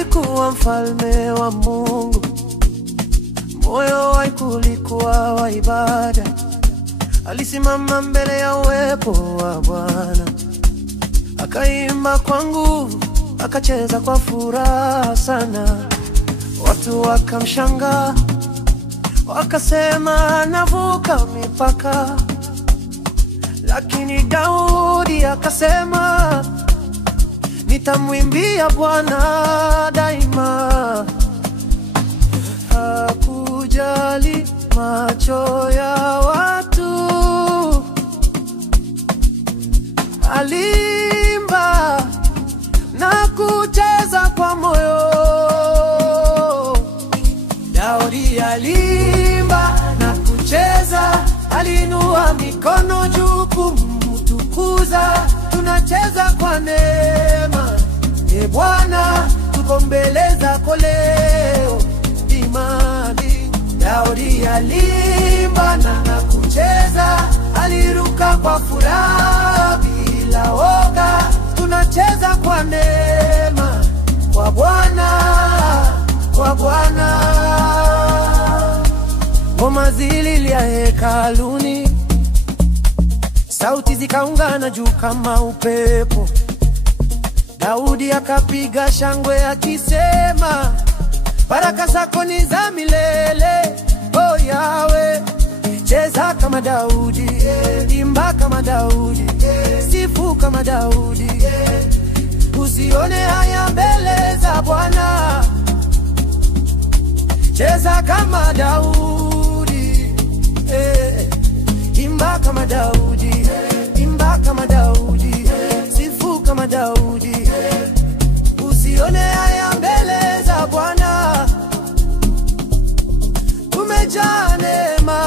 alikuwa mfalme wa Mungu, moyo wake ulikuwa wa ibada. Alisimama mbele ya uwepo wa Bwana, akaimba kwa nguvu, akacheza kwa furaha sana. Watu wakamshangaa, wakasema anavuka mipaka. Lakini Daudi akasema, nitamwimbia Bwana daima. Hakujali macho ya watu, aliimba na kucheza kwa moyo. Daudi aliimba na kucheza, aliinua mikono juu kumtukuza. Tunacheza kwa neema, e Bwana, tuko mbele zako leo imani. Daudi aliimba na kucheza, aliruka kwa furaha bila woga. Tunacheza kwa neema, kwa Bwana, kwa Bwana. Ngoma zililia hekaluni, sauti zikaungana juu kama upepo. Daudi akapiga shangwe akisema, baraka zako ni za milele, oh Yahweh. Cheza kama Daudi, imba kama Daudi, sifu kama Daudi. Usione haya mbele za Bwana, cheza kama Daudi, imba kama Daudi, imba kama Daudi, sifu kama Daudi. Usione haya mbele za Bwana, tumejaa neema.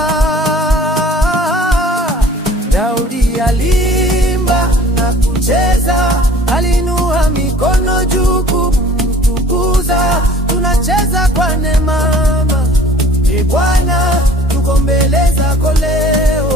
Daudi aliimba na kucheza, aliinua mikono juu kumtukuza. Tunacheza kwa neema, e Bwana, tuko mbele zako leo.